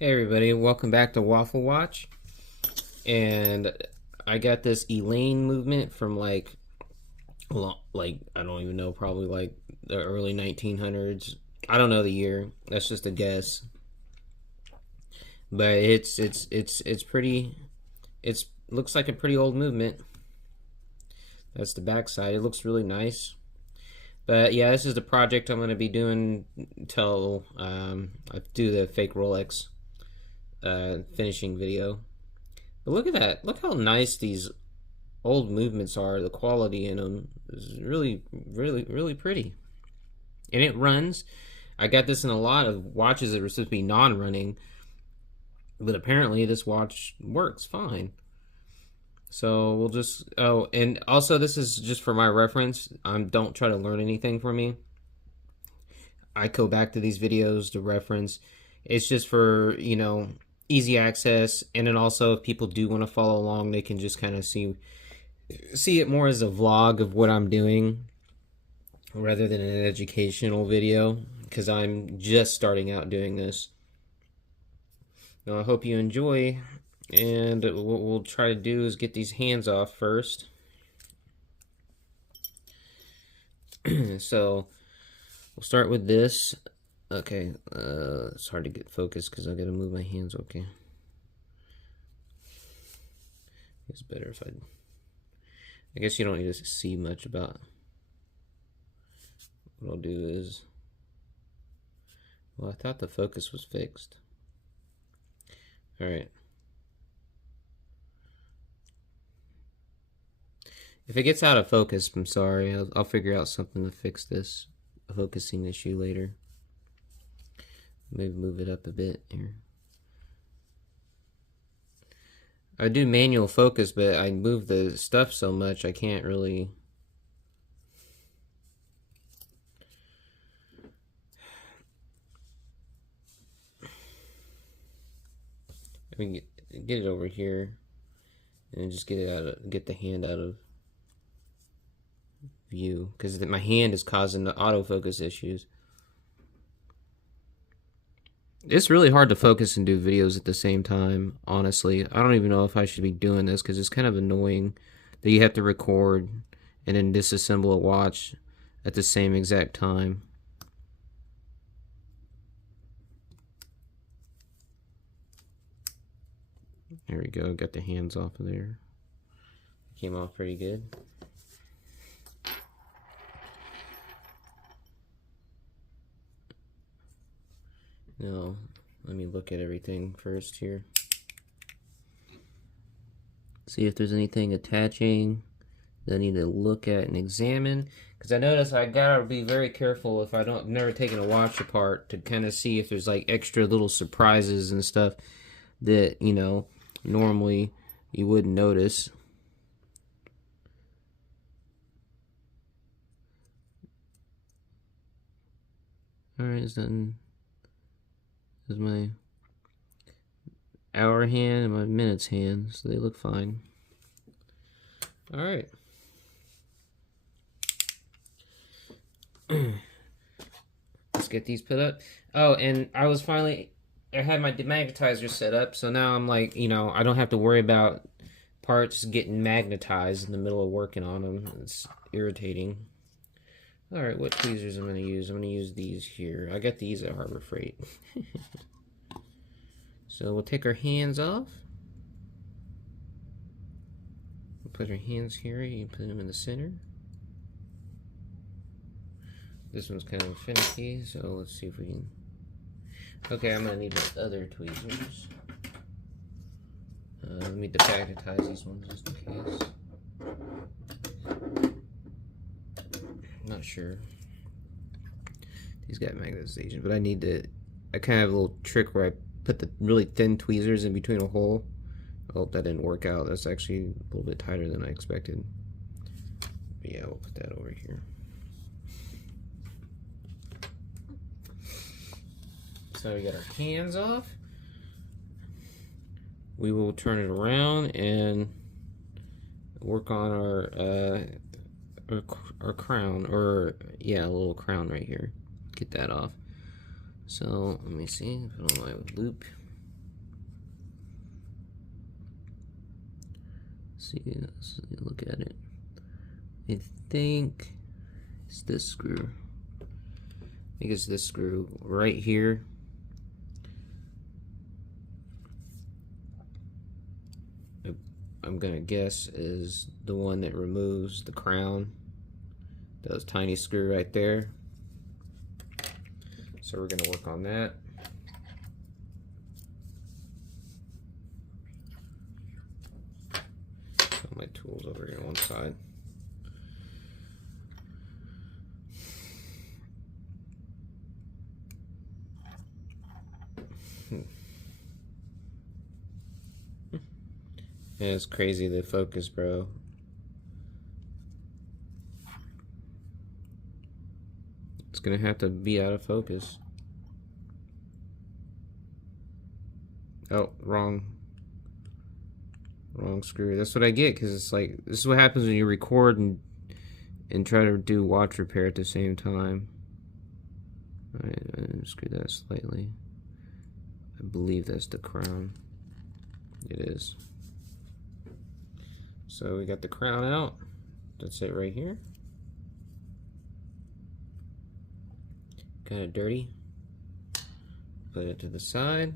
Hey everybody, welcome back to Waffle Watch. And I got this Elaine movement from like I don't even know, probably like the early 1900s. I don't know the year. That's just a guess. But it's pretty. It's looks like a pretty old movement. That's the backside. It looks really nice. But yeah, this is the project I'm going to be doing until I do the fake Rolex finishing video. But look at that. Look how nice these old movements are. The quality in them is really pretty. And it runs. I got this in a lot of watches that were supposed to be non-running, but apparently this watch works fine. So we'll just and also this is just for my reference. Don't try to learn anything from me. I go back to these videos to reference. It's just for, easy access, and then also if people do want to follow along, they can just kind of see it more as a vlog of what I'm doing rather than an educational video, because I'm just starting out doing this. Now, I hope you enjoy, and what we'll try to do is get these hands off first. So we'll start with this. Okay, it's hard to get focused because I gotta move my hands. Okay, it's better if I guess you don't need to see much about. What I'll do is, well, I thought the focus was fixed. All right. If it gets out of focus, I'm sorry. I'll figure out something to fix this focusing issue later. Maybe move it up a bit here. I do manual focus, but I move the stuff so much I can't really. I mean, get it over here, and just get the hand out of view, because my hand is causing the autofocus issues. It's really hard to focus and do videos at the same time, honestly. I don't even know if I should be doing this because it's kind of annoying that you have to record and then disassemble a watch at the same exact time. There we go, got the hands off of there. Came off pretty good. Now, let me look at everything first here. See if there's anything attaching that I need to look at and examine. Because I notice I gotta be very careful if I've never taken a watch apart to kind of see if there's like extra little surprises and stuff that, normally you wouldn't notice. Alright, is my hour hand and my minutes hand, so they look fine. Alright. Let's get these put up. Oh, and I had my demagnetizer set up, so now I'm like, I don't have to worry about parts getting magnetized in the middle of working on them. It's irritating. Alright, what tweezers I'm going to use? I'm going to use these here. I got these at Harbor Freight. So we'll take our hands off. We'll put our hands here. You put them in the center. This one's kind of finicky, so let's see if we can. Okay, I'm going to need the other tweezers. Let me demagnetize these ones just in case. Not sure. These got magnetization, but I kind of have a little trick where I put the really thin tweezers in between a hole. Oh, that didn't work out. That's actually a little bit tighter than I expected. But yeah, we'll put that over here. So we got our hands off. We will turn it around and work on our crown, or yeah, a little crown right here. Get that off. So let me see, put on my loop. let's look at it. I think it's this screw. I think it's this screw right here. I'm gonna guess is the one that removes the crown. Those tiny screw right there. So we're gonna work on that. Put my tools over here on one side. Yeah, it's crazy the focus, bro. It's gonna have to be out of focus. Oh, wrong screw. That's what I get, because it's like, this is what happens when you record and try to do watch repair at the same time. Alright, screw that slightly. I believe that's the crown. It is. So we got the crown out. That's it right here. Kind of dirty. Put it to the side.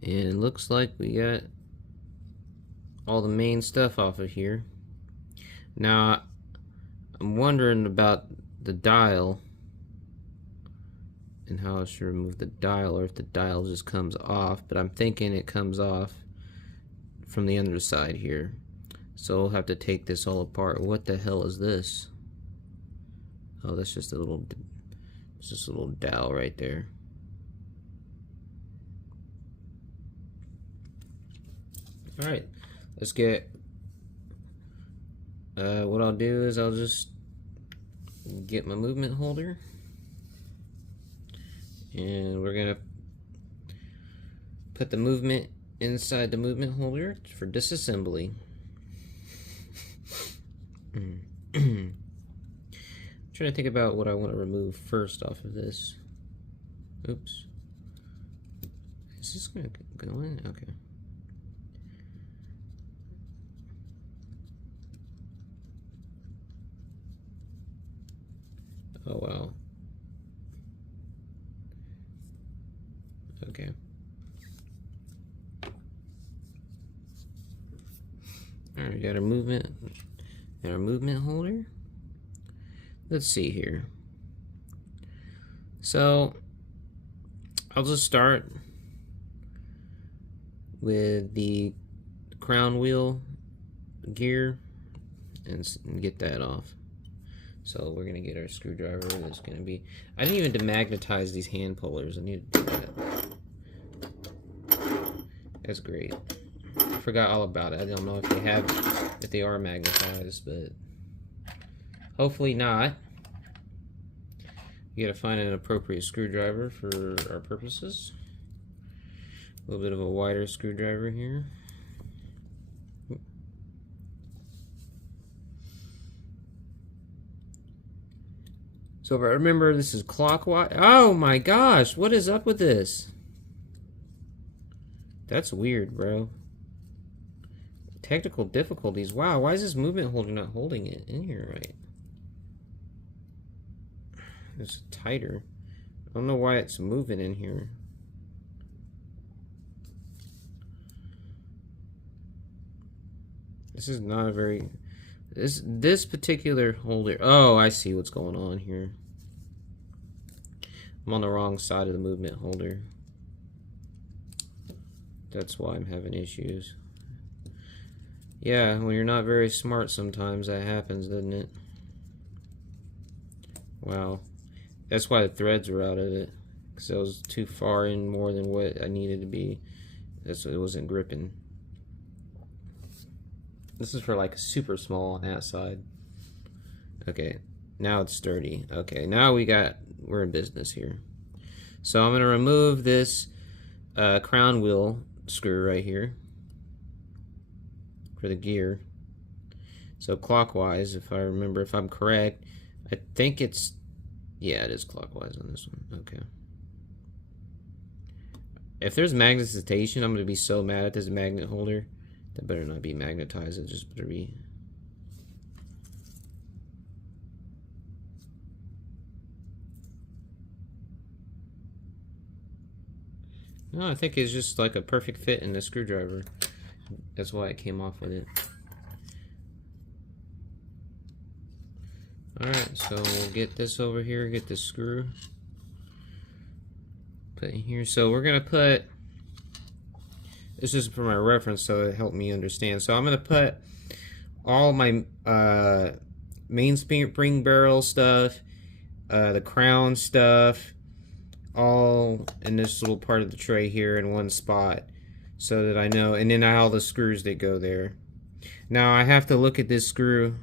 And looks like we got all the main stuff off of here. Now, I'm wondering about the dial and how I should remove the dial, or if the dial just comes off, but I'm thinking it comes off from the underside here. So we'll have to take this all apart. What the hell is this? Oh, that's just a little, it's just a little dowel right there. All right, let's get, what I'll do is I'll just get my movement holder, and we're gonna put the movement inside the movement holder for disassembly. I'm trying to think about what I want to remove first off of this. Oops. Is this gonna go in? Okay. Oh wow. Okay. Alright, got our movement holder. Let's see here. So I'll just start with the crown wheel gear and get that off. So we're gonna get our screwdriver. That's gonna be, I didn't even demagnetize these hand pullers. I need to do that. That's great. I forgot all about it. I don't know if they are magnetized, but hopefully not. You gotta find an appropriate screwdriver for our purposes. A little bit of a wider screwdriver here. So if I remember, this is clockwise. Oh my gosh, what is up with this? That's weird, bro. Technical difficulties. Wow, why is this movement holder not holding it in here right? It's tighter. I don't know why it's moving in here. This is not a very... This particular holder... Oh, I see what's going on here. I'm on the wrong side of the movement holder. That's why I'm having issues. Yeah, when you're not very smart sometimes that happens, doesn't it? Wow. That's why the threads were out of it. Because I was too far in more than what I needed to be. That's why it wasn't gripping. This is for like a super small on that side. Okay, now it's sturdy. Okay, now we're in business here. So I'm gonna remove this crown wheel screw right here for the gear. So clockwise, if I remember, if I'm correct, I think it's, yeah, it is clockwise on this one. Okay. If there's magnetization, I'm gonna be so mad at this magnet holder. That better not be magnetized, it just better be. No, I think it's just like a perfect fit in the screwdriver. That's why it came off with it. Alright, so we'll get this over here, get the screw. Put in here. So we're going to put, this is for my reference so it helped me understand. So I'm going to put all my main spring barrel stuff, the crown stuff, all in this little part of the tray here in one spot so that I know, and then all the screws that go there. Now I have to look at this screw,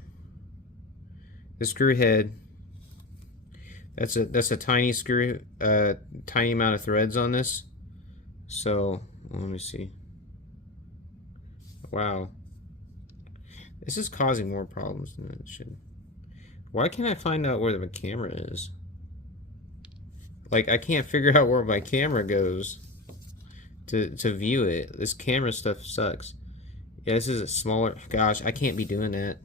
the screw head. That's a tiny screw, tiny amount of threads on this. So let me see. Wow, this is causing more problems than it should. Why can't I find out where the camera is? Like, I can't figure out where my camera goes to view it. This camera stuff sucks. Yeah, this is a smaller... Gosh, I can't be doing that.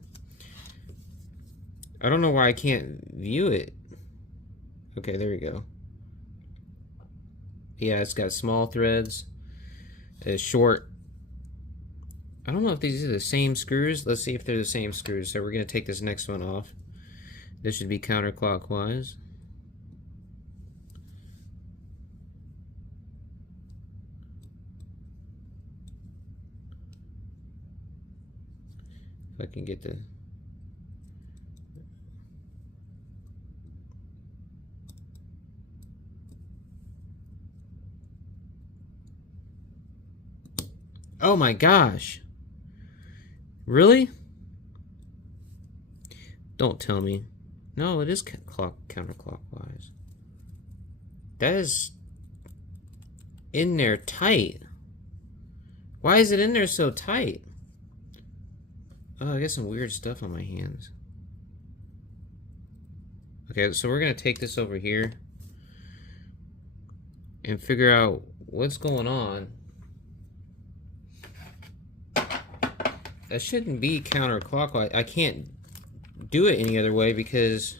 I don't know why I can't view it. Okay, there we go. Yeah, it's got small threads. It's short. I don't know if these are the same screws. Let's see if they're the same screws. So we're going to take this next one off. This should be counterclockwise. If I can get the... Oh my gosh. Really? Don't tell me. No, it is counterclockwise. That is in there tight. Why is it in there so tight? Oh, I got some weird stuff on my hands. Okay, so we're going to take this over here and figure out what's going on. That shouldn't be counterclockwise. I can't do it any other way because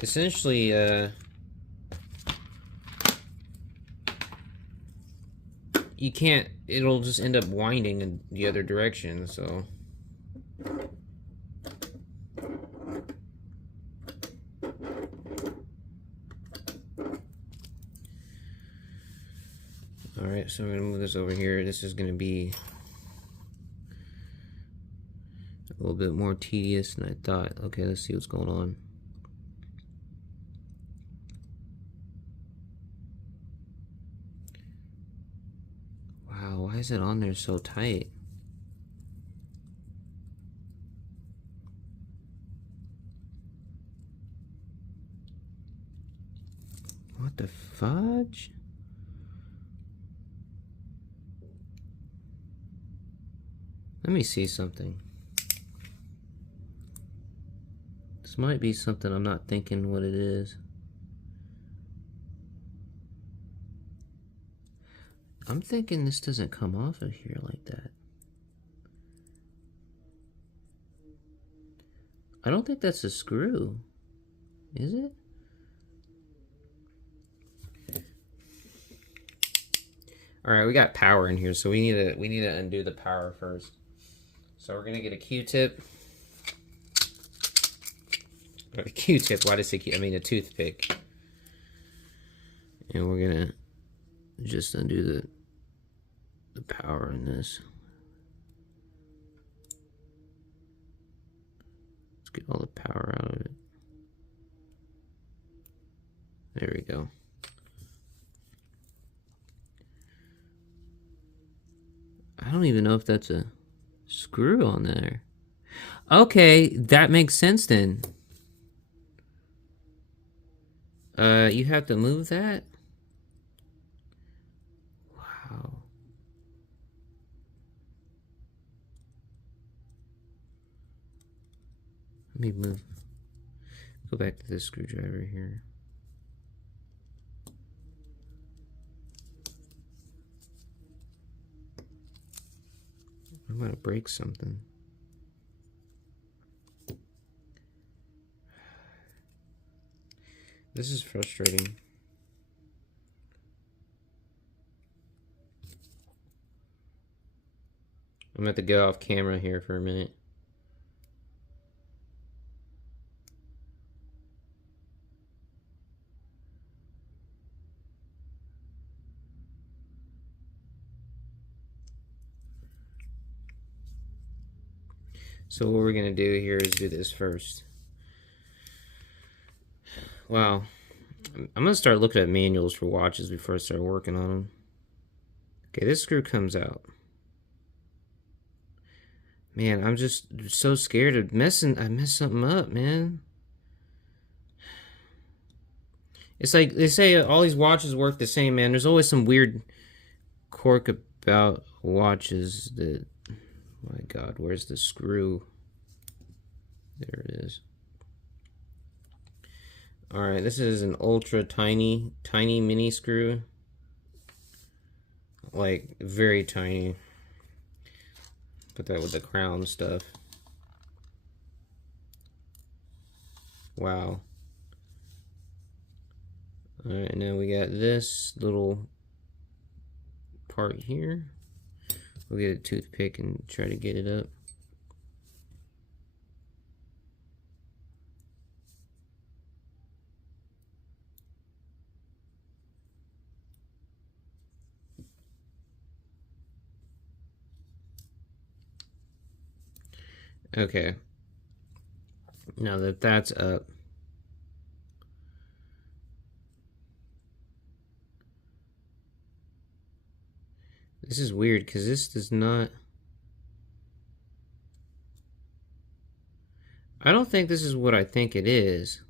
essentially you can't, it'll just end up winding in the other direction, so. Alright, so I'm going to move this over here. This is going to be a little bit more tedious than I thought. Okay, let's see what's going on. Wow, why is it on there so tight? What the fudge? Let me see something. This might be something I'm not thinking what it is. I'm thinking this doesn't come off of here like that. I don't think that's a screw. Is it? Alright, we got power in here, so we need to undo the power first. So we're gonna get a Q-tip. A Q-tip, why did I say Q? I mean a toothpick. And we're gonna just undo the power in this. Let's get all the power out of it. There we go. I don't even know if that's a screw on there. Okay, that makes sense then. You have to move that? Wow. Let me move. Go back to this screwdriver here. I'm gonna break something. This is frustrating. I'm gonna have to go off camera here for a minute. So what we're gonna do here is do this first. Wow. I'm gonna start looking at manuals for watches before I start working on them. Okay, this screw comes out. Man, I'm just so scared of messing. I messed something up, man. It's like they say all these watches work the same, man. There's always some weird quirk about watches that... My God, where's the screw? There it is. Alright, this is an ultra tiny mini screw. Like, very tiny. Put that with the crown stuff. Wow. Alright, and then we got this little part here. We'll get a toothpick and try to get it up. Okay. Now that that's up, this is weird because this does not... I don't think this is what I think it is.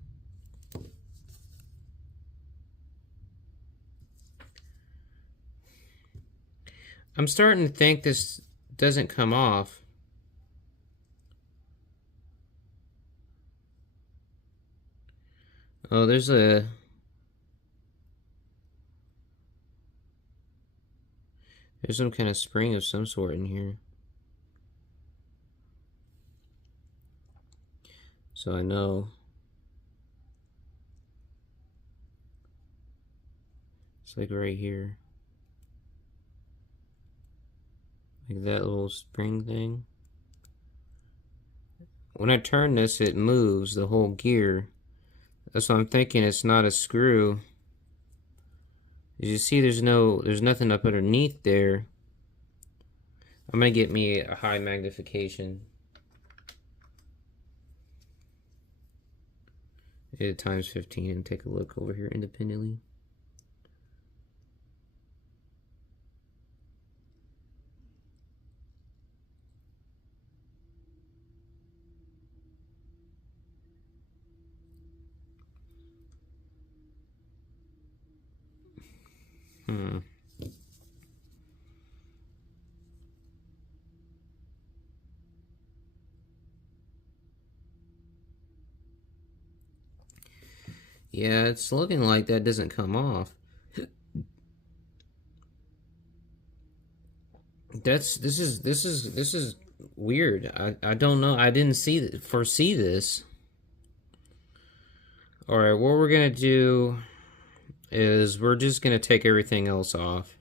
I'm starting to think this doesn't come off. Oh, there's some kind of spring of some sort in here. So I know. It's like right here. Like that little spring thing. When I turn this, it moves the whole gear. That's what I'm thinking. It's not a screw. As you see, there's nothing up underneath there. I'm gonna get me a high magnification. It times 15 and take a look over here independently. Yeah, it's looking like that doesn't come off. This is weird. I don't know. I didn't foresee this. All right, what we're gonna do is we're just gonna take everything else off.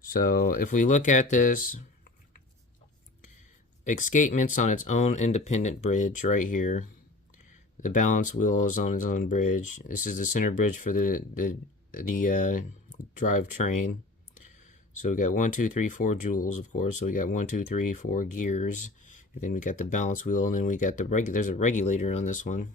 So if we look at this, escapement's on its own independent bridge right here. The balance wheel is on its own bridge. This is the center bridge for the drive train. So we got 1, 2, 3, 4 joules, of course. So we got 1, 2, 3, 4 gears, and then we got the balance wheel, and then we got there's a regulator on this one.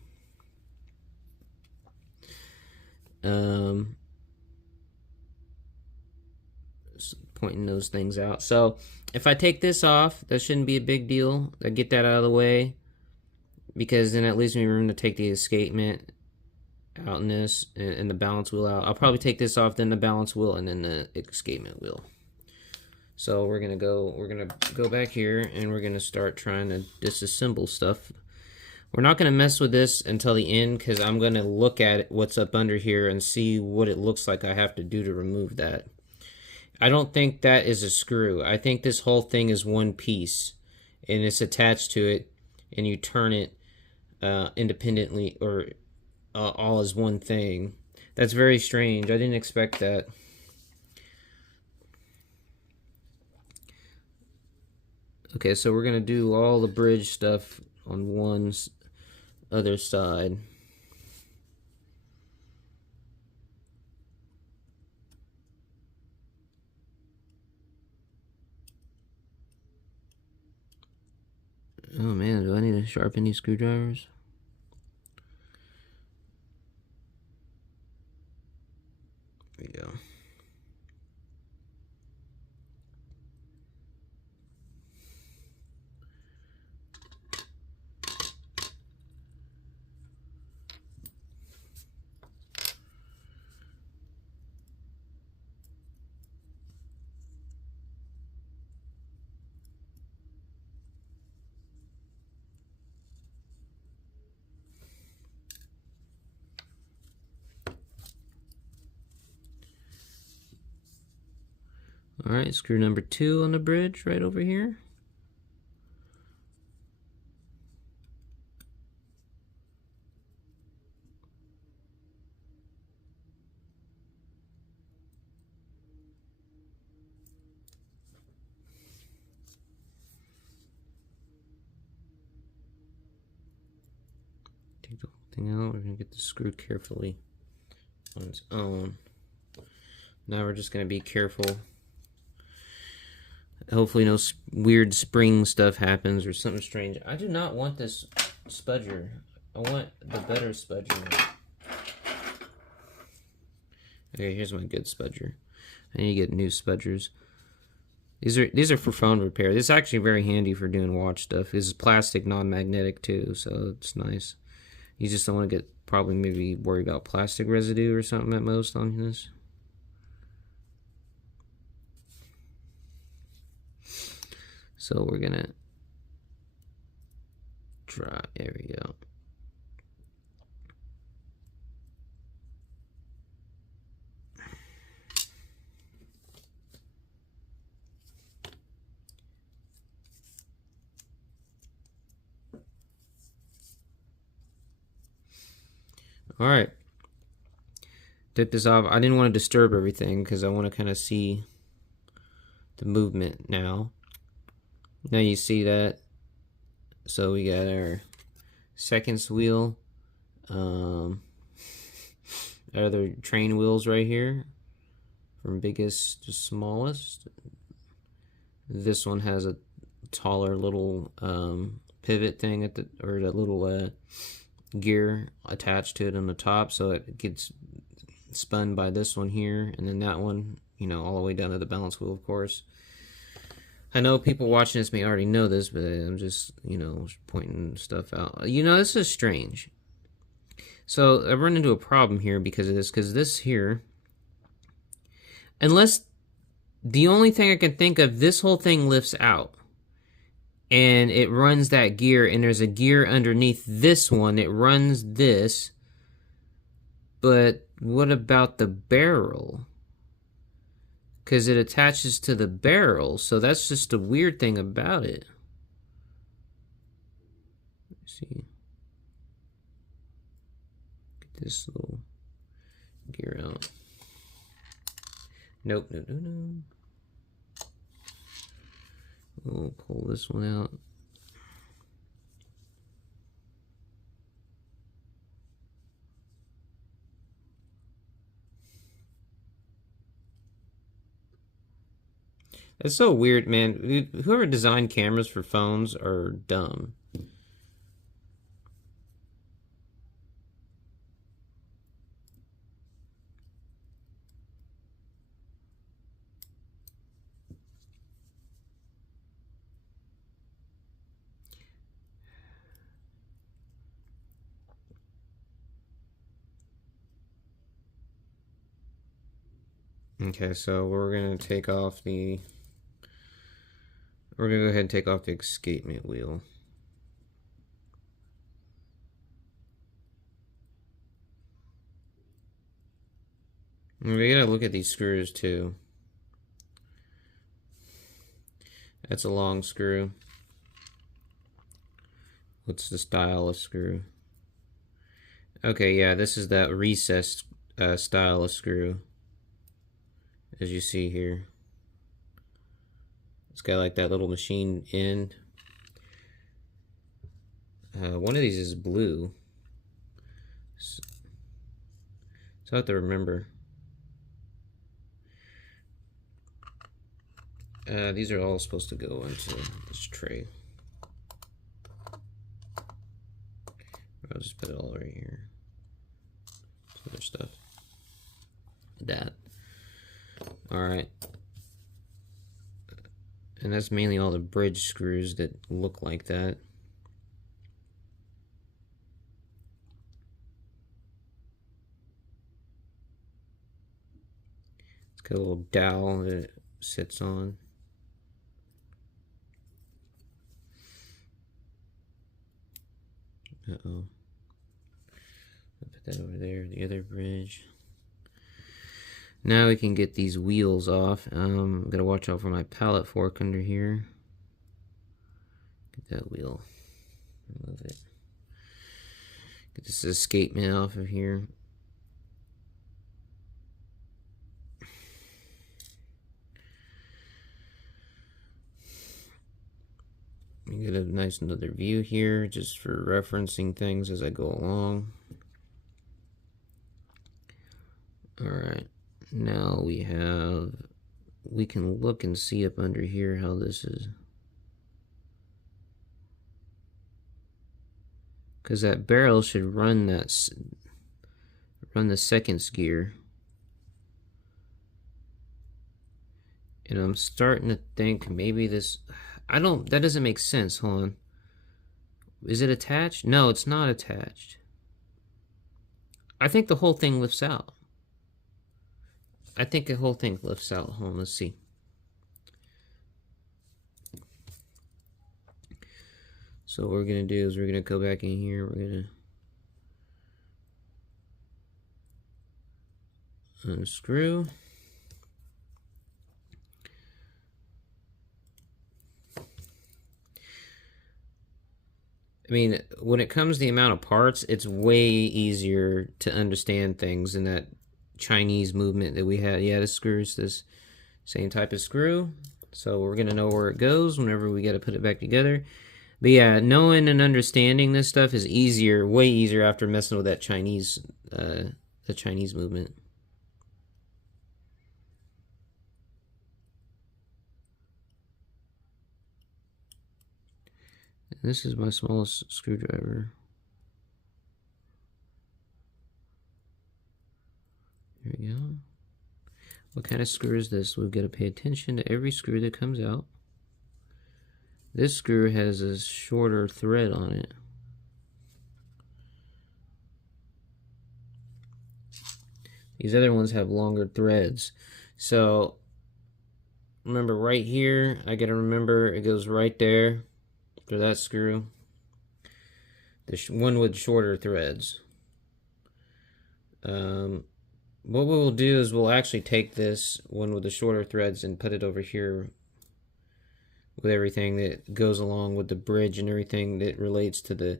Pointing those things out. So if I take this off, that shouldn't be a big deal. I get that out of the way, because then it leaves me room to take the escapement out in this and the balance wheel out. I'll probably take this off, then the balance wheel, and then the escapement wheel. So we're gonna go back here and we're gonna start trying to disassemble stuff. We're not gonna mess with this until the end, because I'm gonna look at what's up under here and see what it looks like I have to do to remove that. I don't think that is a screw. I think this whole thing is one piece, and it's attached to it, and you turn it independently or all as one thing. That's very strange. I didn't expect that. Okay, so we're gonna do all the bridge stuff on one other side. Oh man, do I need to sharpen these screwdrivers? There we go. Alright, screw number 2 on the bridge right over here. Take the whole thing out. We're going to get the screw carefully on its own. Now we're just going to be careful. Hopefully no weird spring stuff happens or something strange. I do not want this spudger. I want the better spudger. Okay, here's my good spudger. I need to get new spudgers. These are for phone repair. This is actually very handy for doing watch stuff. This is plastic, non-magnetic too, so it's nice. You just don't want to get probably maybe worry about plastic residue or something at most on this. So we're gonna try. There we go. All right. Took this off. I didn't want to disturb everything because I want to kind of see the movement now. Now you see that. So we got our seconds wheel. Other train wheels right here, from biggest to smallest. This one has a taller little pivot thing at the, or a little gear attached to it on the top, so it gets spun by this one here, and then that one, you know, all the way down to the balance wheel, of course. I know people watching this may already know this, but I'm just, you know, pointing stuff out. You know, this is strange. So I've run into a problem here because of this, because this here, unless the only thing I can think of, this whole thing lifts out and it runs that gear, and there's a gear underneath this one. It runs this, but what about the barrel? Because it attaches to the barrel, so that's just a weird thing about it. Let's see. Get this little gear out. Nope, no, no, no. We'll pull this one out. It's so weird, man. Whoever designed cameras for phones are dumb. Okay, so we're gonna take off the. We're gonna go ahead and take off the escapement wheel. And we gotta look at these screws too. That's a long screw. What's the style of screw? Okay, yeah, this is that recessed style of screw, as you see here. It's got like that little machine end. One of these is blue, so I have to remember. These are all supposed to go into this tray. I'll just put it all right here. Some other stuff. That. Alright. And that's mainly all the bridge screws that look like that. It's got a little dowel that it sits on. Uh-oh. I'll put that over there, the other bridge. Now we can get these wheels off. Gotta watch out for my pallet fork under here. Get that wheel. Remove it. Get this escapement off of here. You get a nice another view here just for referencing things as I go along. Alright, now we can look and see up under here how this is. Because that barrel should run the second gear. And I'm starting to think maybe this, that doesn't make sense. Hold on. Is it attached? No, it's not attached. I think the whole thing lifts out. I think the whole thing lifts out. Hold on, let's see. So what we're gonna do is we're gonna go back in here. We're gonna unscrew. I mean, when it comes to the amount of parts, it's way easier to understand things in that Chinese movement that we had. Yeah, this screw is this same type of screw. So we're going to know where it goes whenever we got to put it back together. But yeah, knowing and understanding this stuff is easier, way easier after messing with that Chinese, the Chinese movement. This is my smallest screwdriver. There we go. What kind of screw is this? We've got to pay attention to every screw that comes out. This screw has a shorter thread on it. These other ones have longer threads. So remember right here, I got to remember it goes right there. For that screw, the one with shorter threads. What we'll do is we'll actually take this one with the shorter threads and put it over here with everything that goes along with the bridge and everything that relates to the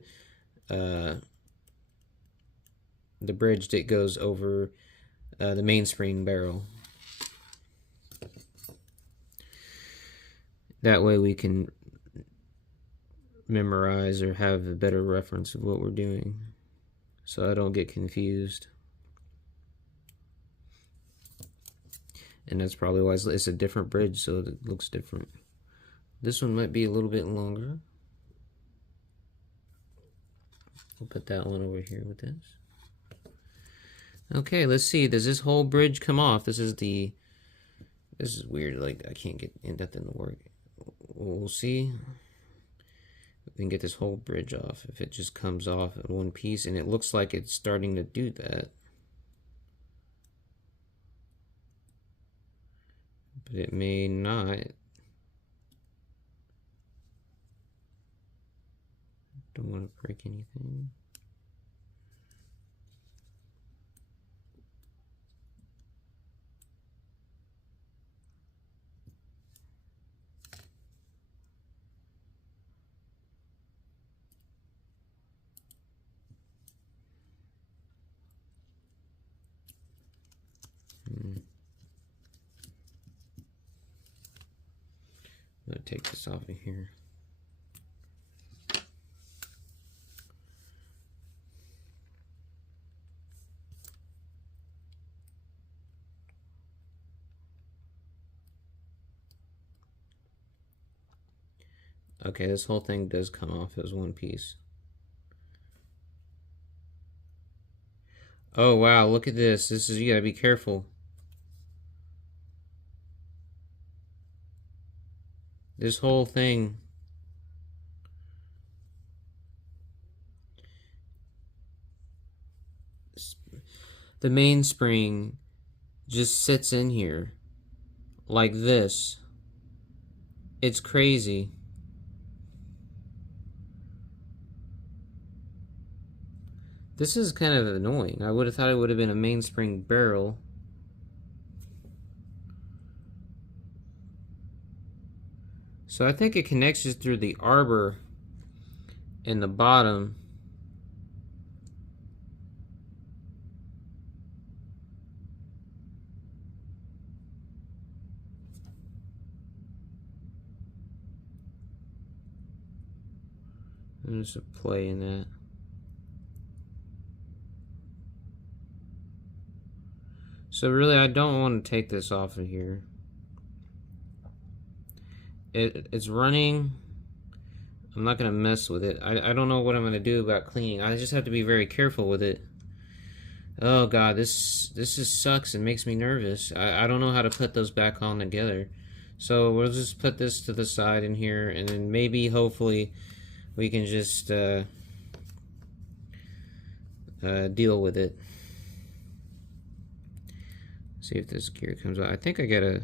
bridge that goes over the mainspring barrel. That way we can memorize or have a better reference of what we're doing, so I don't get confused. And that's probably why it's a different bridge, so it looks different. This one might be a little bit longer. We'll put that one over here with this. Okay, let's see. Does this whole bridge come off? This is weird. Like, I can't get nothing to work. We'll see. We can get this whole bridge off if it just comes off in one piece, and it looks like it's starting to do that. But it may not. Don't want to break anything. I'm gonna take this off of here. Okay, this whole thing does come off as one piece. Oh wow, look at this. This is, you gotta be careful. This whole thing. The mainspring just sits in here like this. It's crazy. This is kind of annoying. I would have thought it would have been a mainspring barrel. So I think it connects just through the arbor in the bottom. There's a play in that. So really, I don't want to take this off of here. It's running. I'm not going to mess with it. I don't know what I'm going to do about cleaning. I just have to be very careful with it. Oh god, this just sucks and makes me nervous. I don't know how to put those back on together. So we'll just put this to the side in here, and then maybe, hopefully, we can just deal with it. See if this gear comes out. I think I gotta...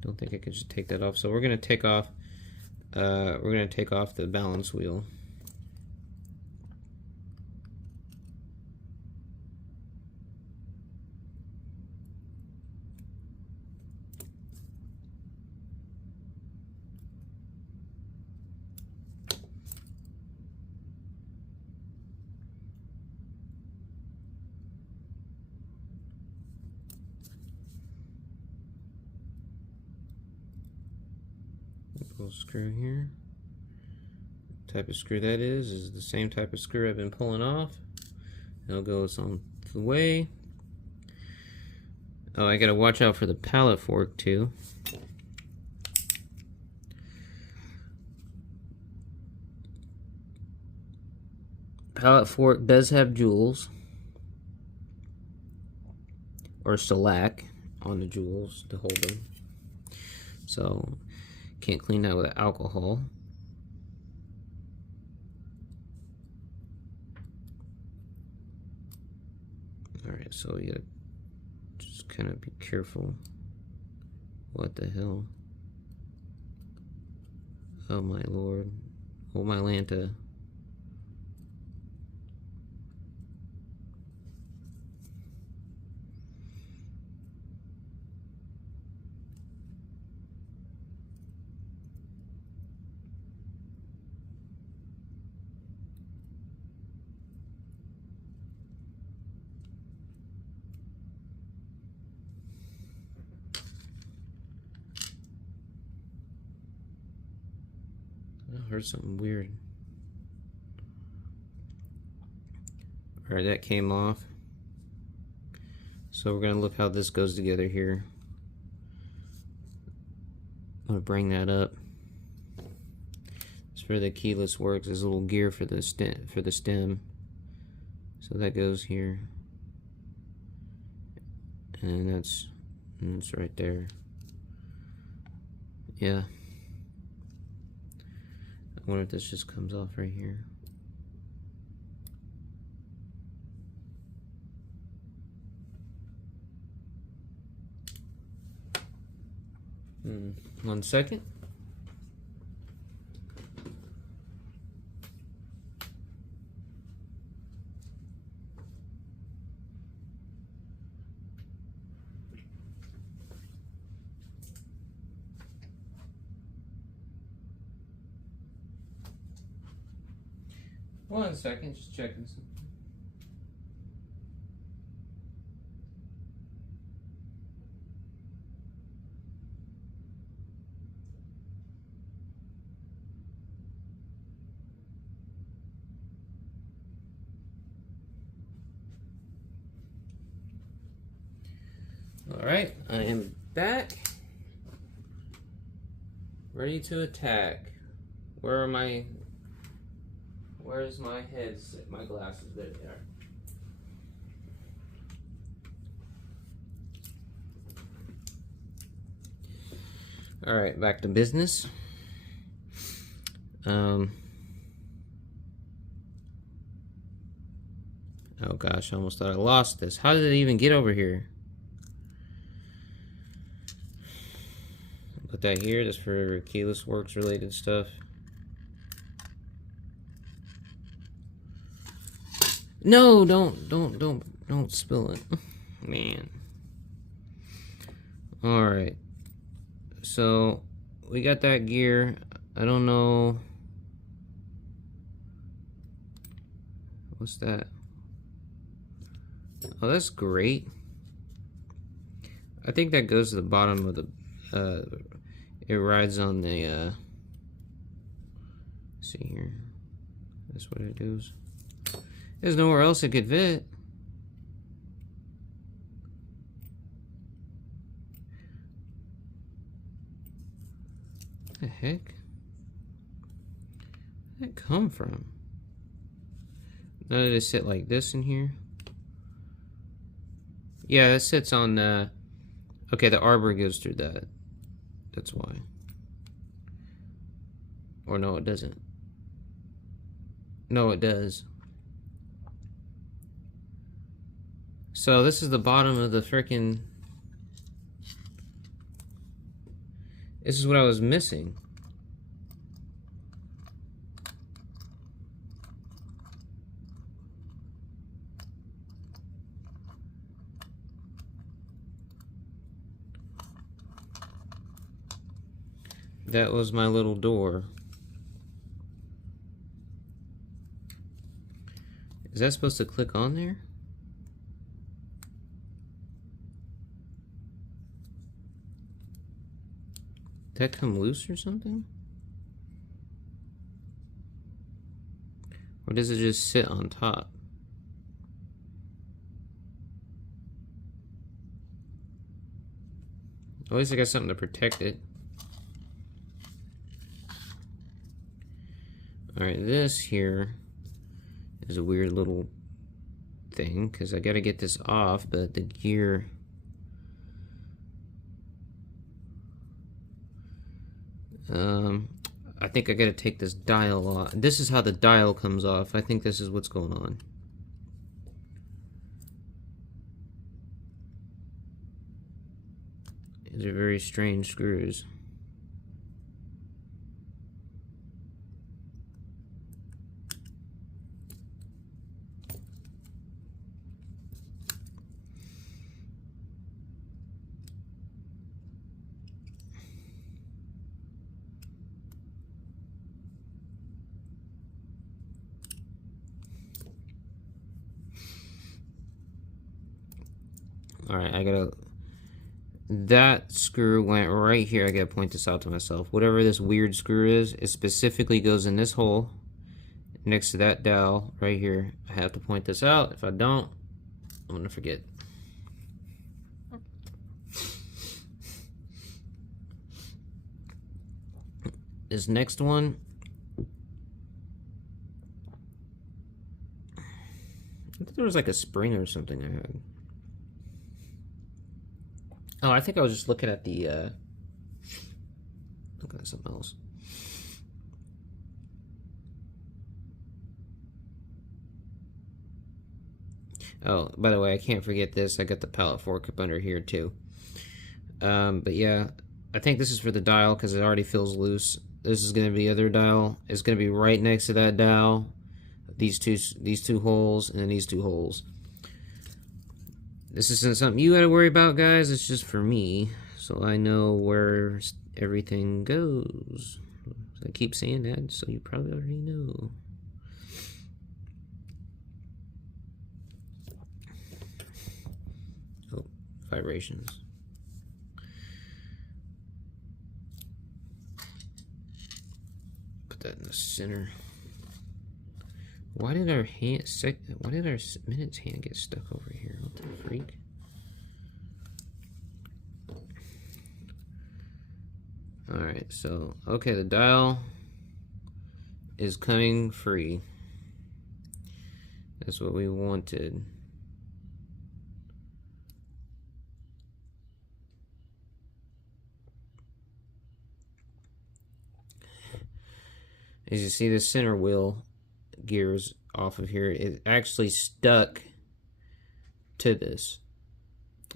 Don't think I could just take that off. So we're gonna take off the balance wheel. Little screw here. The type of screw that is the same type of screw I've been pulling off. It'll go on the way. Oh, I gotta watch out for the pallet fork too. Pallet fork does have jewels or shellac on the jewels to hold them, so can't clean that with alcohol. Alright, so you gotta just kind of be careful. What the hell? Oh my lord. Oh my Lanta. I heard something weird. Alright, that came off. So we're going to look how this goes together here. I'm going to bring that up. It's where the keyless works. There's a little gear for the stem. So that goes here. And that's right there. Yeah. I wonder if this just comes off right here. One second. One second, just checking something. Alright, I am back. Ready to attack. Where's my headset? My glasses, there they are. Alright, back to business. Oh gosh, I almost thought I lost this. How did it even get over here? Put that here, that's for keyless works related stuff. No, don't spill it. Man. Alright. So we got that gear. I don't know. What's that? Oh, that's great. I think that goes to the bottom of the it rides on the see here. That's what it does. There's nowhere else it could fit. What the heck? Where'd that come from? None of this sit like this in here. Yeah, that sits on okay, the arbor goes through that. That's why. Or no, it doesn't. No, it does. So this is the bottom of the frickin'... This is what I was missing. That was my little door. Is that supposed to click on there? Did that come loose or something? Or does it just sit on top? At least I got something to protect it. Alright, this here is a weird little thing, because I gotta get this off, but the gear... I think I gotta take this dial off. This is how the dial comes off. I think this is what's going on. These are very strange screws. Alright, I gotta... That screw went right here. I gotta point this out to myself. Whatever this weird screw is, it specifically goes in this hole next to that dowel right here. I have to point this out. If I don't, I'm gonna forget. This next one, I thought there was like a spring or something I had. Oh, I think I was just looking at the, looking at something else. Oh, by the way, I can't forget this. I got the pallet fork up under here, too. But yeah, I think this is for the dial, because it already feels loose. This is going to be the other dial. It's going to be right next to that dial. These two holes, and then these two holes. This isn't something you gotta worry about, guys. It's just for me, so I know where everything goes. I keep saying that, so you probably already know. Oh, vibrations. Put that in the center. Why did our minutes hand get stuck over here? What the freak? Alright, so, okay, the dial is coming free. That's what we wanted. As you see, the center wheel gears off of here, it actually stuck to this.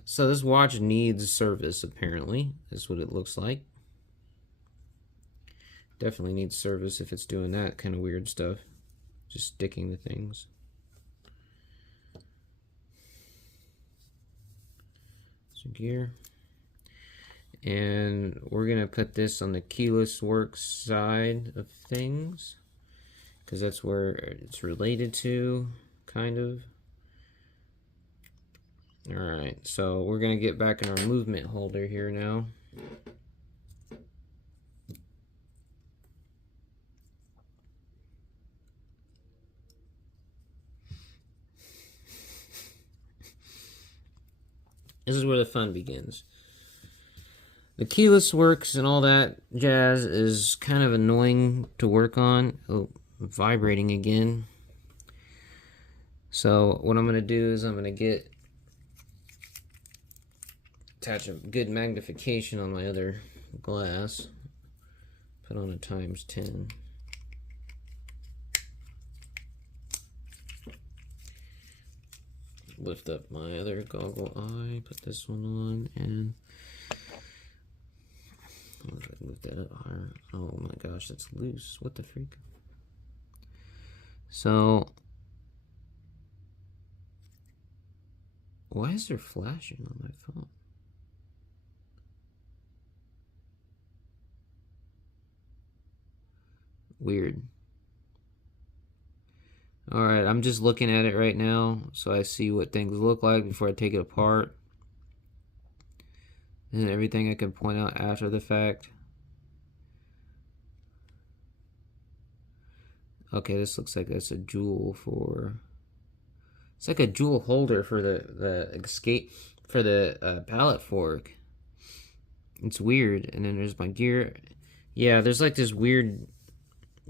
So this watch needs service, apparently. That's what it looks like. Definitely needs service if it's doing that kind of weird stuff. Just sticking to things. So gear. And we're going to put this on the keyless works side of things, because that's where it's related to, kind of. Alright, so we're going to get back in our movement holder here now. This is where the fun begins. The keyless works and all that jazz is kind of annoying to work on. Oh, vibrating again. So what I'm going to do is I'm going to attach a good magnification on my other glass. Put on a ×10. Lift up my other goggle eye, put this one on, and move that up higher. Oh my gosh, that's loose. What the freak? So, why is there flashing on my phone? Weird. Alright, I'm just looking at it right now so I see what things look like before I take it apart. And everything I can point out after the fact. Okay, this looks like that's a jewel for... It's like a jewel holder for the escape, for the pallet fork. It's weird. And then there's my gear. Yeah, there's like this weird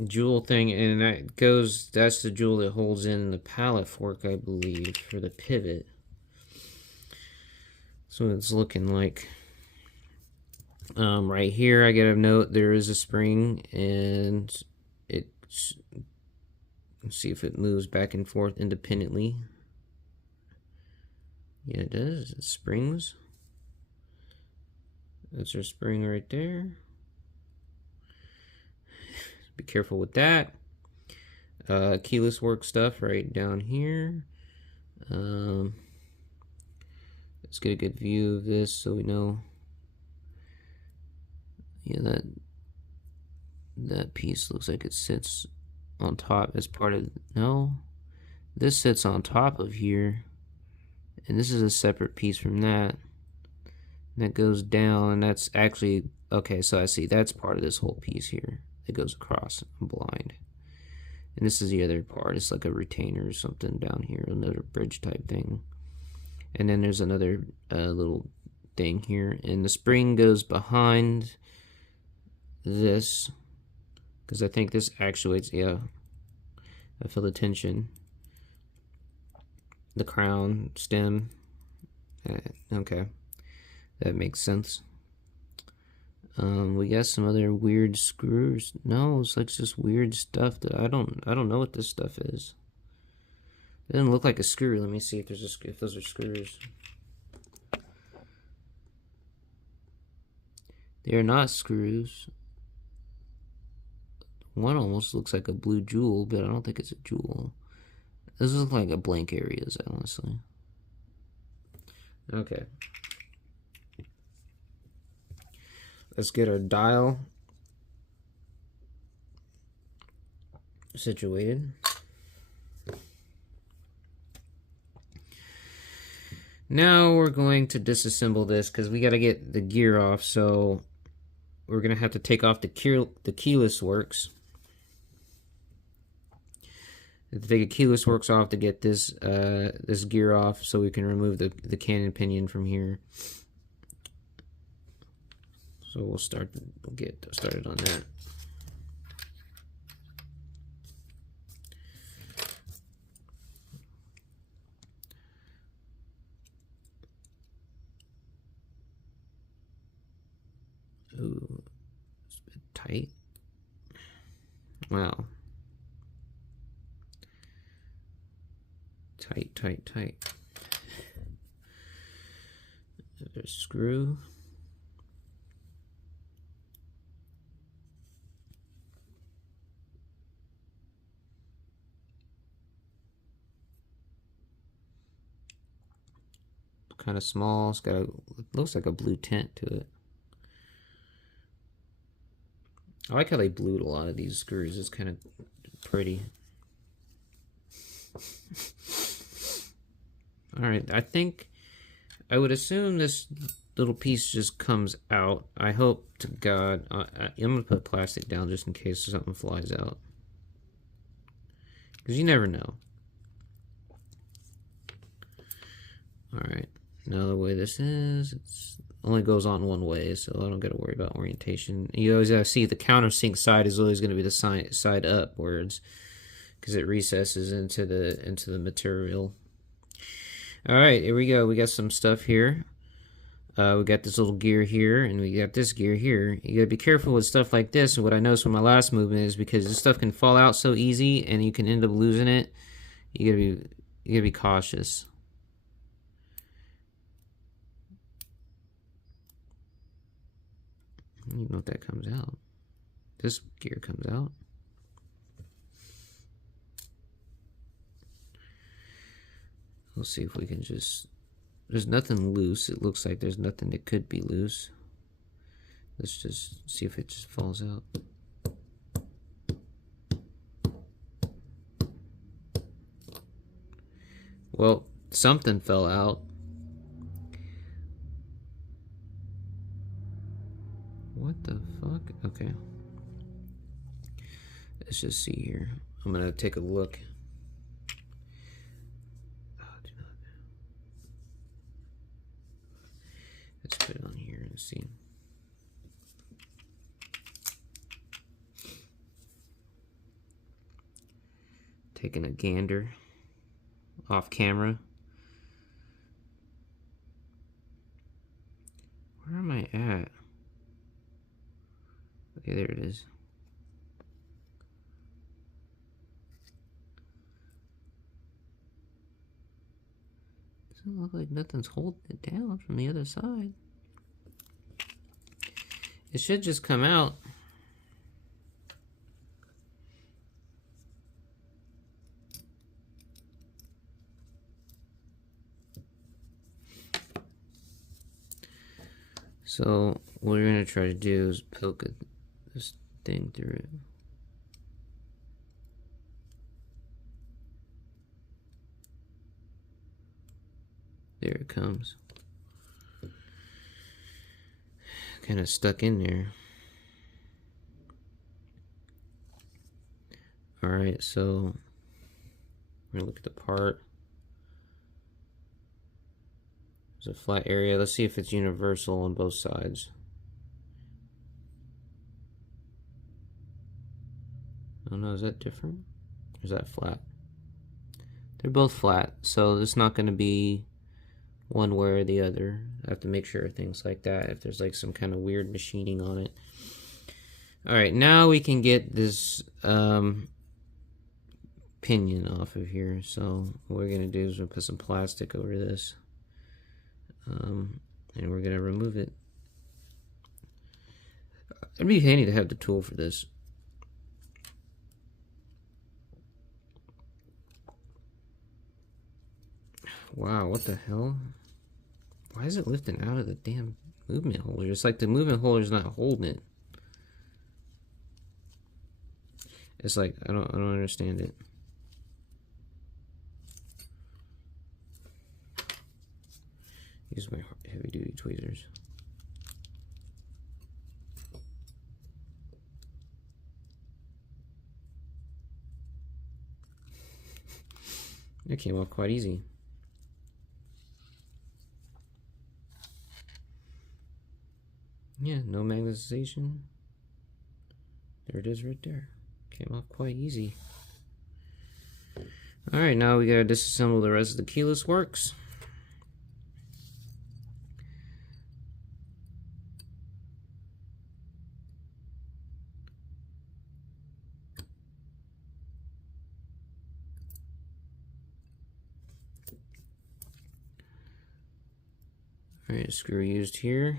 jewel thing, and that's the jewel that holds in the pallet fork, I believe, for the pivot. So it's looking like. Right here I get a note there is a spring, and let's see if it moves back and forth independently. Yeah, it does. It springs. That's our spring right there. Be careful with that. Keyless work stuff right down here. Let's get a good view of this so we know. Yeah, that piece looks like it sits on top as part of... No, this sits on top of here, and this is a separate piece from that. And that goes down, and that's actually... Okay, so I see that's part of this whole piece here. It goes across. I'm blind. And this is the other part. It's like a retainer or something down here, another bridge type thing. And then there's another little thing here, and the spring goes behind this, because I think this actuates. Yeah, I feel the tension. The crown stem. Okay, that makes sense. We got some other weird screws. No, it's like just weird stuff that I don't know what this stuff is. It doesn't look like a screw. Let me see if those are screws. They are not screws. One almost looks like a blue jewel, but I don't think it's a jewel. This looks like a blank areas, honestly. Okay. Let's get our dial situated. Now we're going to disassemble this because we got to get the gear off. So we're going to have to take off the keyless works. Take the keyless works off to get this this gear off, so we can remove the cannon pinion from here. So we'll get started on that. Ooh, it's a bit tight. Wow. Tight, tight, tight. There's a screw. Kind of small. It's got looks like a blue tint to it. I like how they blued a lot of these screws. It's kind of pretty. Alright, I think I would assume this little piece just comes out. I hope to God. I'm going to put plastic down just in case something flies out. Because you never know. Alright, now the way this is, it's only goes on one way, so I don't got to worry about orientation. You always gotta see the countersink side is always going to be the side upwards, because it recesses into the material. All right, here we go. We got some stuff here. We got this little gear here, and we got this gear here. You gotta be careful with stuff like this. And what I noticed with my last movement is because this stuff can fall out so easy, and you can end up losing it. You gotta be cautious. I don't even know if that comes out. This gear comes out. We'll see if we can just... There's nothing loose. It looks like there's nothing that could be loose. Let's just see if it just falls out. Well, something fell out. What the fuck? Okay. Let's just see here. I'm gonna take a look. Let's put it on here and see. Taking a gander off camera. Where am I at? Okay, there it is. Doesn't look like nothing's holding it down from the other side. It should just come out. So what we're gonna try to do is poke this thing through it. There it comes. Kind of stuck in there. Alright, so we're gonna look at the part. There's a flat area. Let's see if it's universal on both sides. Oh no, is that different? Or is that flat? They're both flat, so it's not going to be one way or the other. I have to make sure things like that, if there's like some kind of weird machining on it. Alright, now we can get this pinion off of here. So what we're going to do is we'll put some plastic over this. And we're going to remove it. It'd be handy to have the tool for this. Wow, what the hell? Why is it lifting out of the damn movement holder? It's like the movement holder's not holding it. It's like I don't understand it. Use my heavy duty tweezers. It came off quite easy. Yeah, no magnetization. There it is right there. Came off quite easy. Alright, now we gotta disassemble the rest of the keyless works. Alright, screw used here.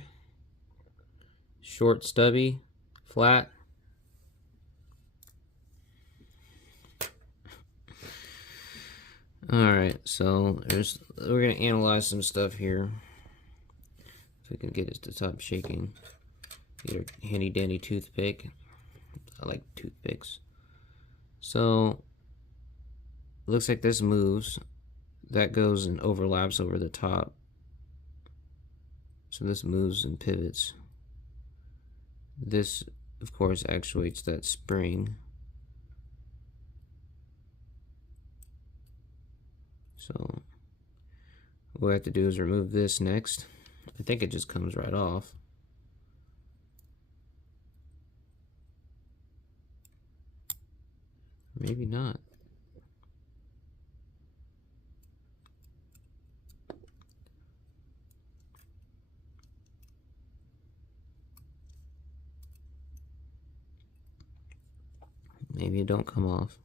Short, stubby, flat. Alright, so we're gonna analyze some stuff here. If we can get it to stop shaking. Get a handy dandy toothpick. I like toothpicks. So looks like this moves. That goes and overlaps over the top. So this moves and pivots. This, of course, actuates that spring. So what we have to do is remove this next. I think it just comes right off. Maybe not. Maybe it don't come off.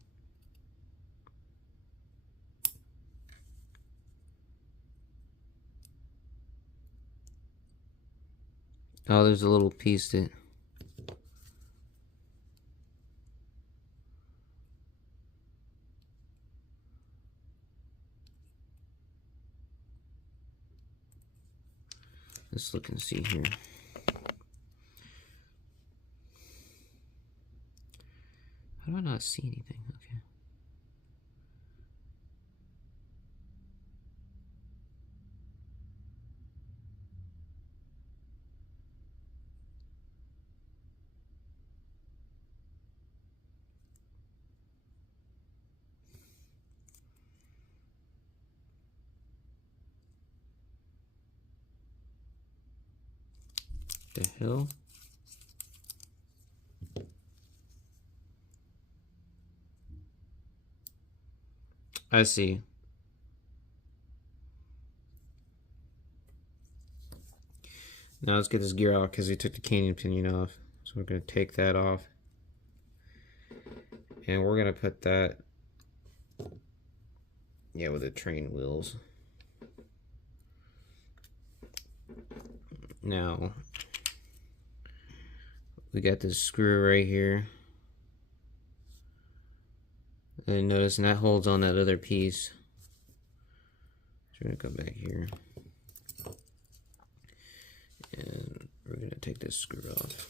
Oh, there's a little piece that... Let's look and see here. How do I not see anything? Okay. The hell? I see. Now let's get this gear off because he took the canyon pinion off. So we're going to take that off. And we're going to put that, yeah, with the train wheels. Now, we got this screw right here. And notice, and that holds on that other piece. So we're going to come back here. And we're going to take this screw off.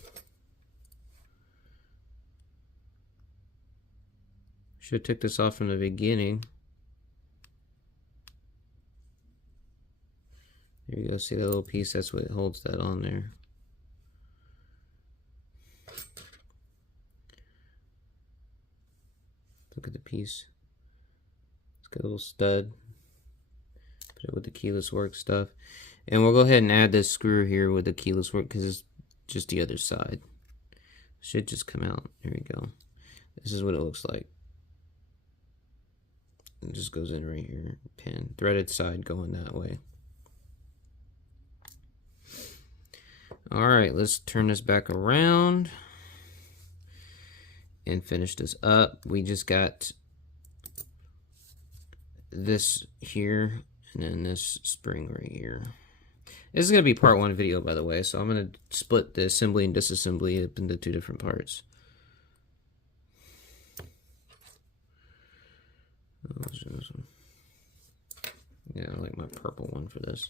Should have took this off from the beginning. There you go, see that little piece? That's what holds that on there. Look at the piece. It's got a little stud. Put it with the keyless work stuff. And we'll go ahead and add this screw here with the keyless work because it's just the other side. Should just come out. There we go. This is what it looks like. It just goes in right here. Pin. Threaded side going that way. Alright, let's turn this back around and finish this up. We just got this here and then this spring right here. This is going to be part 1 video, by the way, so I'm going to split the assembly and disassembly up into 2 different parts. Yeah, I like my purple one for this.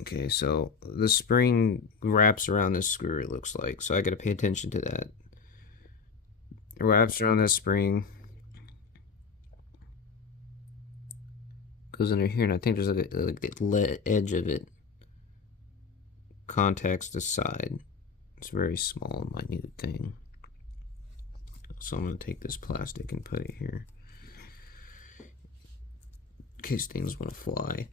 Okay, so the spring wraps around this screw, it looks like. So I got to pay attention to that. It wraps around that spring. Goes under here, and I think there's like the edge of it contacts the side. It's a very small, minute thing. So I'm going to take this plastic and put it here. case things want to fly.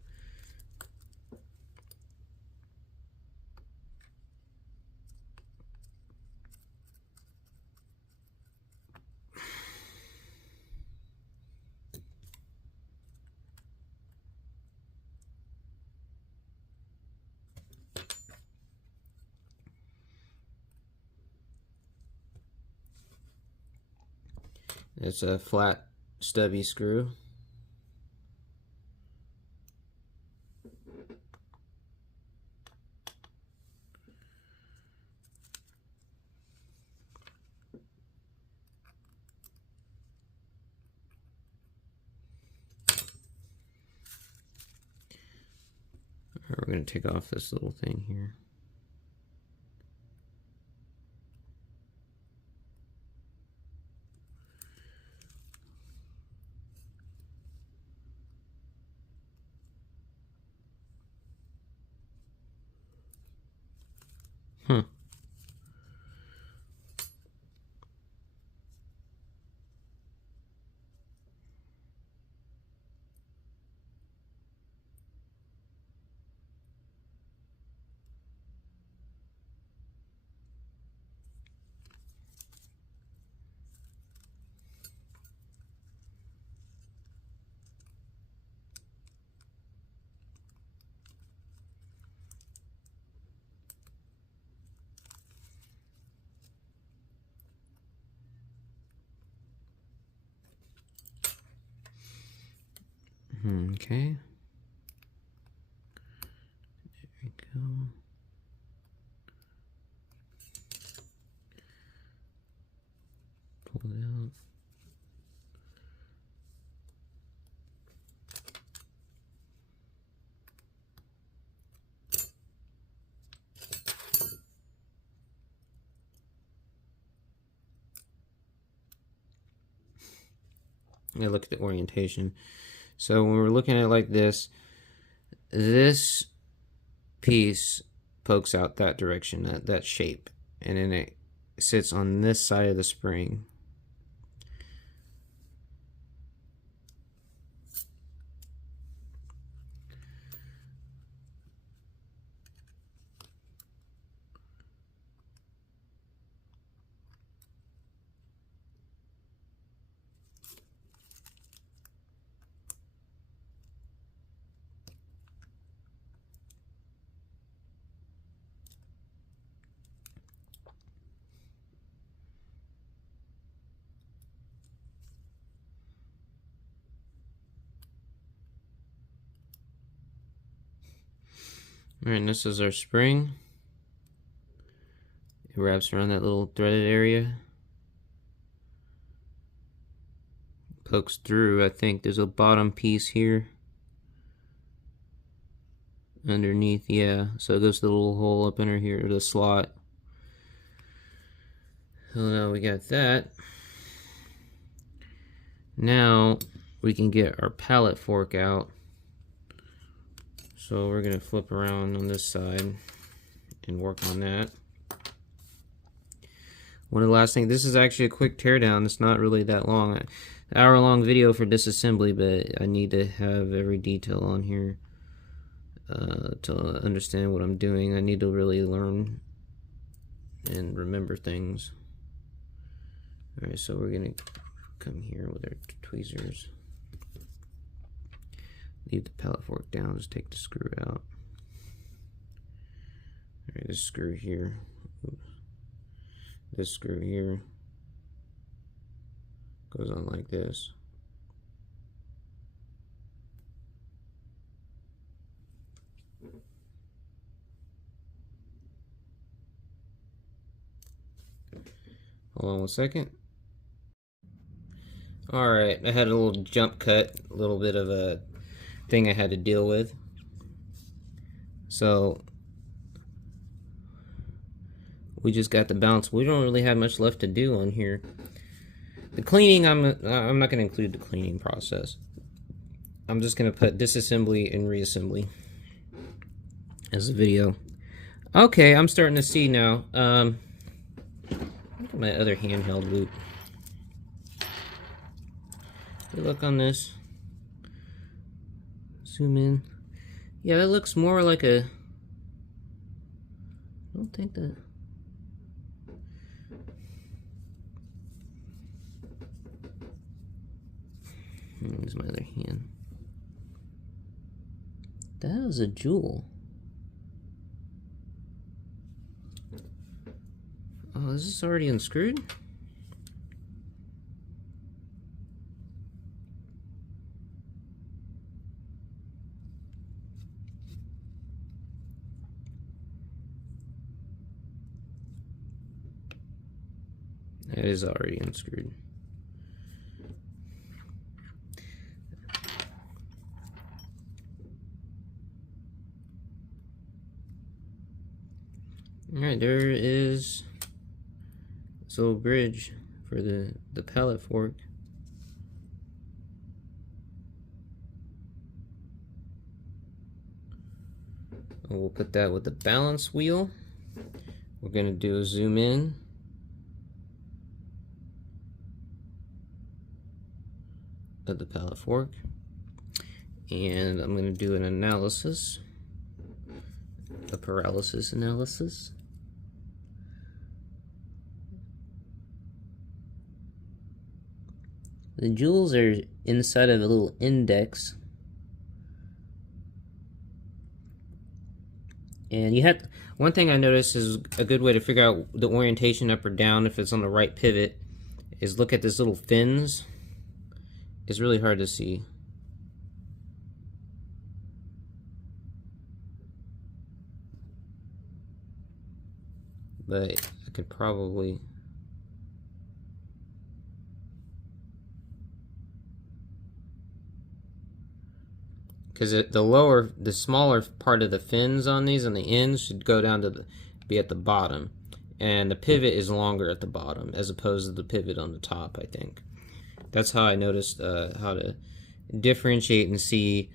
It's a flat, stubby screw. We're going to take off this little thing here. Okay. There we go. Pull it out. Yeah, look at the orientation. So when we're looking at it like this piece pokes out that direction, that shape, and then it sits on this side of the spring. Alright, and this is our spring. It wraps around that little threaded area. Pokes through, I think. There's a bottom piece here. Underneath, yeah. So it goes to the little hole up under here, the slot. So now we got that. Now we can get our pallet fork out. So we're going to flip around on this side and work on that. One of the last things, this is actually a quick teardown. It's not really that long. An hour-long video for disassembly, but I need to have every detail on here to understand what I'm doing. I need to really learn and remember things. Alright, so we're going to come here with our tweezers. Leave the pallet fork down, just take the screw out. Alright, this screw here. Oops. This screw here goes on like this. Hold on 1 second. Alright, I had a little jump cut, a little bit of a thing I had to deal with. So we just got the bounce. We don't really have much left to do on here. The cleaning, I'm not going to include the cleaning process. I'm just going to put disassembly and reassembly as a video. Okay, I'm starting to see now. Look at my other handheld loop. You look on this. zoom in. Yeah, that looks more like a... I don't think that... Use my other hand. That was a jewel. Oh, is this already unscrewed? It is already unscrewed. Alright, there is this little bridge for the pallet fork. And we'll put that with the balance wheel. We're going to do a zoom in. Of the pallet fork. And I'm going to do an analysis. A paralysis analysis. The jewels are inside of a little index. And you have one thing I noticed is a good way to figure out the orientation up or down if it's on the right pivot is look at this little fins. It's really hard to see. But I could probably... Because the smaller part of the fins on these and the ends should go down to be at the bottom. And the pivot is longer at the bottom as opposed to the pivot on the top, I think. That's how I noticed how to differentiate and see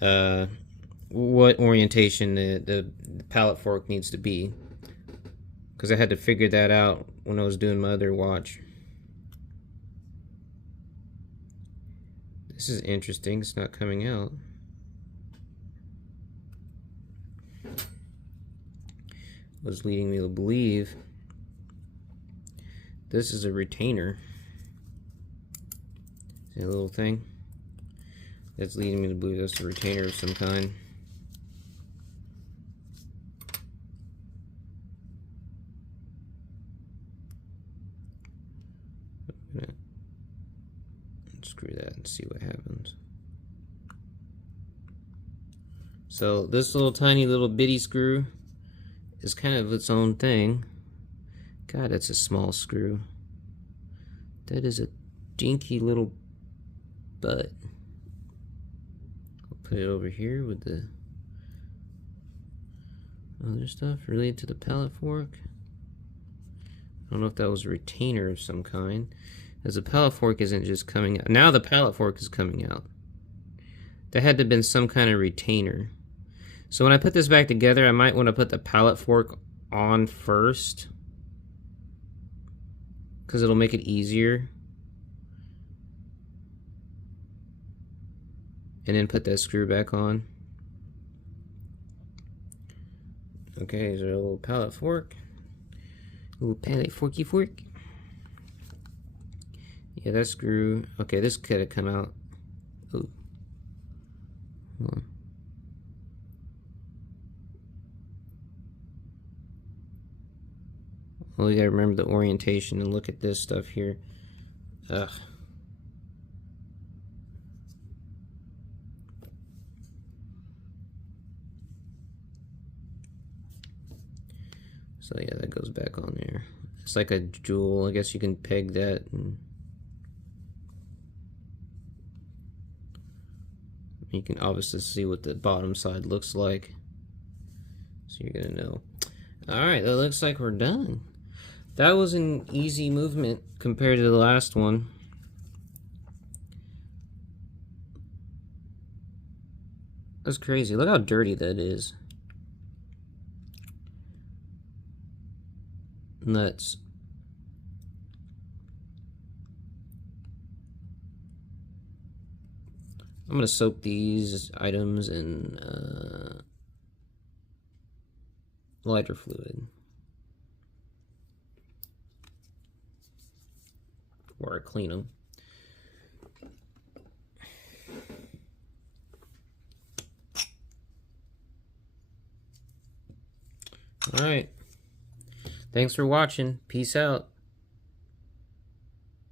what orientation the pallet fork needs to be. Because I had to figure that out when I was doing my other watch. This is interesting. It's not coming out. Was leading me to believe this is a retainer. See a little thing? That's leading me to believe that's a retainer of some kind. I'm gonna unscrew that and see what happens. So this little tiny little bitty screw is kind of its own thing. God, that's a small screw. That is a dinky little butt. I'll put it over here with the other stuff related to the pallet fork. I don't know if that was a retainer of some kind, as the pallet fork isn't just coming out. Now the pallet fork is coming out. There had to have been some kind of retainer. So when I put this back together, I might want to put the pallet fork on first, because it'll make it easier. And then put that screw back on. Okay, here's our little pallet fork. Little pallet forky fork. Yeah, that screw. Okay, this could have come out. Oh. Hold on. Well, you gotta remember the orientation and look at this stuff here. Ugh. So yeah, that goes back on there. It's like a jewel. I guess you can peg that. And you can obviously see what the bottom side looks like. So you're gonna know. Alright, that looks like we're done. That was an easy movement compared to the last one. That's crazy. Look how dirty that is. Nuts. I'm gonna soak these items in lighter fluid, or I clean them. All right. Thanks for watching. Peace out.